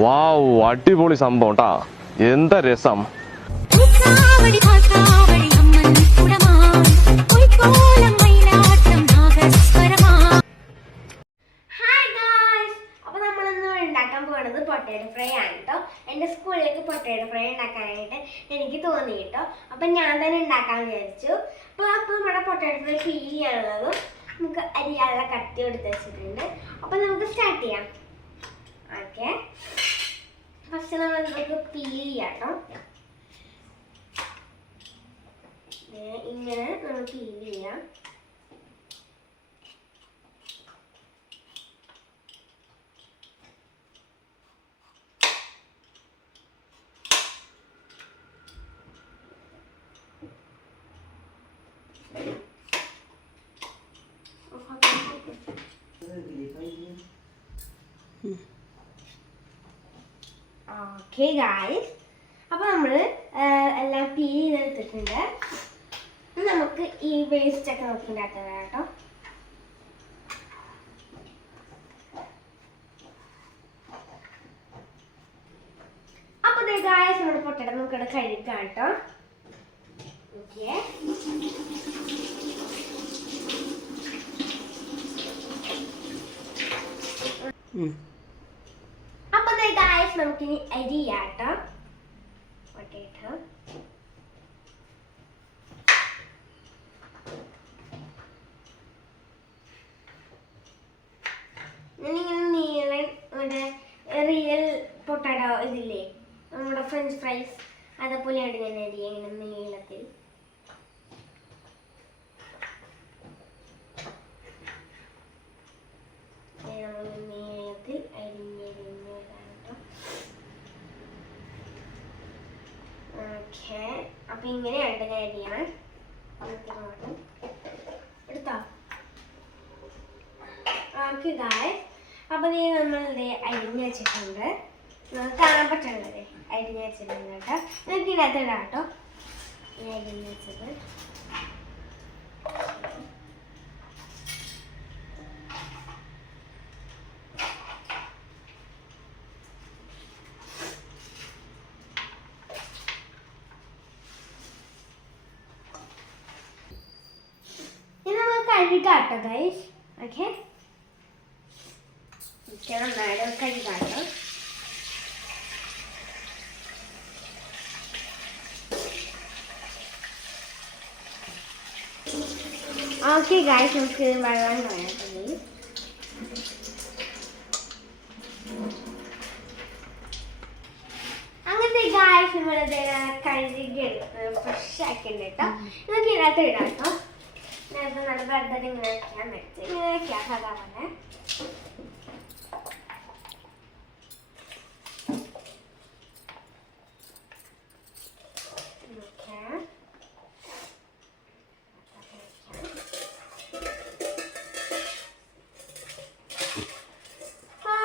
വാവ്, അടിപൊളി സംഭവം ട്ടാ. എന്താ രസം. പൊട്ടേറ്റോ ഫ്രൈ ആണ് കേട്ടോ. എൻ്റെ സ്കൂളിലേക്ക് പൊട്ടേറ്റോ ഫ്രൈ ഉണ്ടാക്കാനായിട്ട് എനിക്ക് തോന്നി കേട്ടോ. അപ്പം ഞാൻ തന്നെ ഉണ്ടാക്കാൻ വിചാരിച്ചു. അപ്പോൾ നമ്മുടെ പൊട്ടേറ്റോ ഫ്രൈ ഫീൽ ചെയ്യാനുള്ളതും നമുക്ക് അരിയാനുള്ള കത്തി എടുത്ത് വെച്ചിട്ടുണ്ട്. അപ്പം നമുക്ക് സ്റ്റാർട്ട് ചെയ്യാം. ഓക്കെ, ഫസ്റ്റ് നമുക്ക് പീൽ ചെയ്യാം കേട്ടോ. ഇങ്ങനെ നമ്മൾ പീൽ ചെയ്യാം. ഓക്കെ ഗായ്സ്, അപ്പോൾ നമ്മൾ എല്ലാം പീൽ ചെയ്തെടുത്തിട്ടുണ്ട്. നമുക്ക് ഈ വേസ്റ്റ് ഒക്കെ നോക്കിണ്ടാക്കാം കേട്ടോ. അപ്പോൾ ഗായ്സ്, നമ്മുടെ പൊട്ടേറ്റോ നമുക്കിവിടെ കഴിക്കാം കേട്ടോ. ഓക്കെ, അപ്പോൾ ഗായ്സ് നമുക്കിനി അരിയാം കേട്ടോ പൊട്ടേറ്റോ. ഞാനിങ്ങനെ നീളൻ നമ്മുടെ റിയൽ പൊട്ടാറ്റോ ഇതില്ലേ, നമ്മുടെ ഫ്രഞ്ച് ഫ്രൈസ് അതേപോലെയാണ് ഞാൻ അരിയ ഇങ്ങനെ നീളത്തിൽ. നീളത്തിൽ അരിഞ്ഞരിഞ്ഞ് കേട്ടോ. ഓക്കെ, അപ്പം ഇങ്ങനെയാണ് ഞാൻ അരിയണം. എടുത്തോ. ഓക്കെ ഗായ്സ്, അപ്പം നമ്മളിത് അരിഞ്ഞ് വെച്ചിട്ടുണ്ട്. കാണാൻ പറ്റുന്നത് അരിഞ്ഞ് വെച്ചിട്ടുണ്ട് കേട്ടോ. നമുക്ക് ഇതിനകത്ത് ഇടാം കേട്ടോ. അരിഞ്ഞ് വെച്ചത് കഴുകാട്ടോ ഗൈസ്. ഓക്കെ, നന്നായിട്ട് കഴുകാട്ടോ. ഓക്കെ ഗൈസ്, നമുക്ക് വെള്ളം കളയാം. അങ്ങനത്തെ ഗൈസ് നമ്മളിത് കഴുകി ഫ്രഷ് ആക്കിണ്ട് കേട്ടോ. നമുക്ക് ഇതിനകത്ത് ഇടാം കേട്ടോ. നല്ല വെറുതെ ഇങ്ങനെ വയ്ക്കാൻ പറ്റും. ഇങ്ങനെ വയ്ക്കാം സാധാരണ.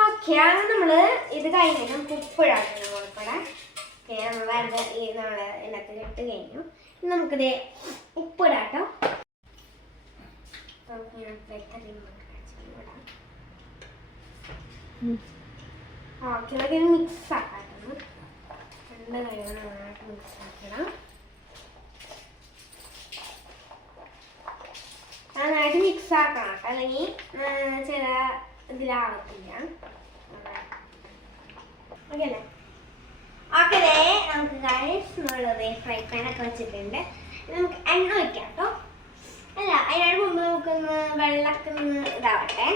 ഓക്കെ, അങ്ങനെ നമ്മള് ഇത് കഴിഞ്ഞ് നമുക്ക് ഉപ്പിടാം ഉൾപ്പെടെ. നമ്മൾ വെറുതെ നമ്മള് എല്ലാത്തിലും ഇട്ട് കഴിഞ്ഞു. നമുക്കിത് ഉപ്പിടാട്ടോ. ഓക്കെ, മിക്സ് ആക്കാം. രണ്ട് കഴിയുമ്പോൾ നന്നായിട്ട് മിക്സ് ആക്കണം. നന്നായിട്ട് മിക്സ് ആക്കണം, അല്ലെങ്കിൽ ചില ഇതിലാവത്തില്ല. ഓക്കെ അല്ലേ? ഓക്കെ, നമുക്ക് ഗൈസ് നമ്മളുള്ളത് ഫ്രൈ പാനൊക്കെ വെച്ചിട്ടുണ്ട്. നമുക്ക് എണ്ണ വയ്ക്കാം കേട്ടോ. അല്ല, അതിനാണ് മുമ്പ് നമുക്കൊന്ന് വെള്ളമൊക്കെ ഒന്ന് ഇതാവട്ടെ.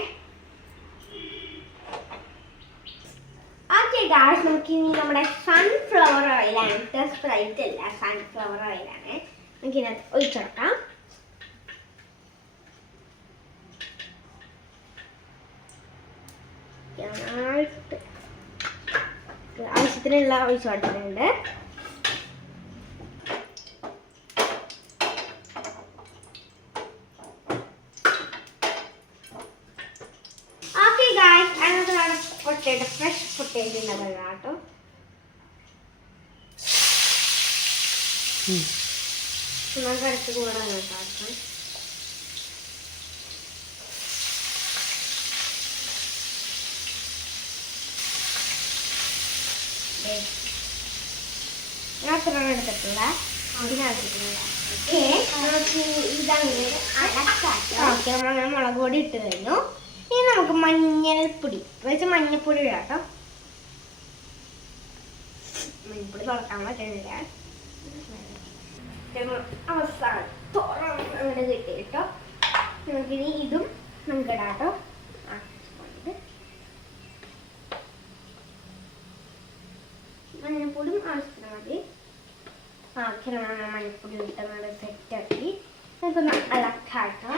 ഓക്കെ ഗായ്സ്, നമുക്കിനി നമ്മുടെ സൺഫ്ലവർ ഓയിലാണ്. സ്പ്രൈറ്റ് അല്ല, സൺഫ്ലവർ ഓയിലാണ്. നമുക്കിതിനകത്ത് ഒഴിച്ചെടുക്കാം. ആവശ്യത്തിനുള്ള ഒഴിച്ചു കൊടുത്തിട്ടുണ്ട്. ഓക്കെ ഗായ്സ്, അതിനകത്ത് പൊട്ടേറ്റോ ഫ്രഷ് പൊട്ടേറ്റോ ഉള്ളതല്ല കേട്ടോ. നമുക്ക് അടുത്ത് കൂടെ കേട്ടോ. ഞാൻ അത്ര എടുത്തിട്ടുള്ള ഓക്കെ നമ്മളങ്ങനെ മുളക് പൊടി ഇട്ട് കഴിഞ്ഞു. ഇനി നമുക്ക് മഞ്ഞൾപ്പൊടി മഞ്ഞൾപ്പൊടി ഇടാം കേട്ടോ. മഞ്ഞൾപ്പൊടി തുറക്കാൻ പറ്റുന്നില്ല. അവസാനം അങ്ങനെ കിട്ടി കേട്ടോ. നമുക്കിനി ഇതും നമുക്ക് ഇടാം കേട്ടോ. മഞ്ഞൾപ്പൊടിയും ആവശ്യത്തിന് മതി. മഞ്ഞൾപ്പൊടി ഇട്ട് നല്ല സെറ്റാക്കി നമുക്കൊന്ന് ഇളക്കാട്ടോ.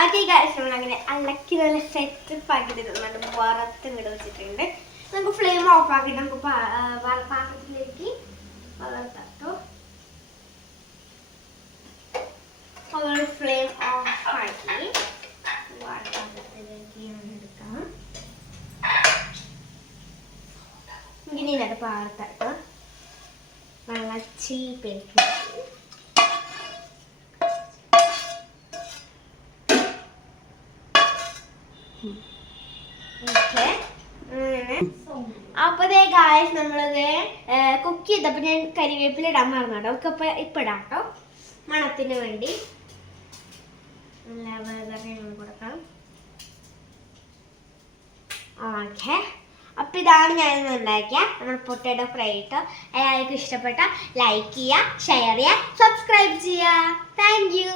ആദ്യ കാര്യം അങ്ങനെ അലക്കി നല്ല സെറ്റപ്പ് ആക്കി തരുന്നുണ്ട്. പുറത്ത് ഇങ്ങോട്ട് വെച്ചിട്ടുണ്ട്. നമുക്ക് ഫ്ലെയിം ഓഫ് ആക്കിയിട്ട് നമുക്ക് പാത്രത്തിലേക്ക് വളർത്താട്ടോ. അതുകൊണ്ട് ഫ്ലെയിം ഓഫ് ആക്കി പാത്രത്തിലേക്ക് എടുക്കാം. ഇങ്ങനെ ഇതിനകത്ത് പാർത്താട്ടോ നല്ല ചീപ്പേക്ക് അപ്പൊ ഗായ്സ് നമ്മളത് കുക്ക് ചെയ്തപ്പോ ഞാൻ കരിവേപ്പില ഇടാൻ മറന്നു കേട്ടോ. നമുക്ക് ഇപ്പൊ ഇടാം കേട്ടോ മണത്തിന് വേണ്ടി. കൊടുക്കാം. ഓക്കെ, അപ്പൊ ഇതാണ് ഞാനിന്ന് ഉണ്ടാക്കിയ നമ്മൾ പൊട്ടാറ്റോ ഫ്രൈ കേട്ടോ. എല്ലാവർക്കും ഇഷ്ടപ്പെട്ട ലൈക്ക് ചെയ്യുക, ഷെയർ ചെയ്യുക, സബ്സ്ക്രൈബ് ചെയ്യുക. Thank you.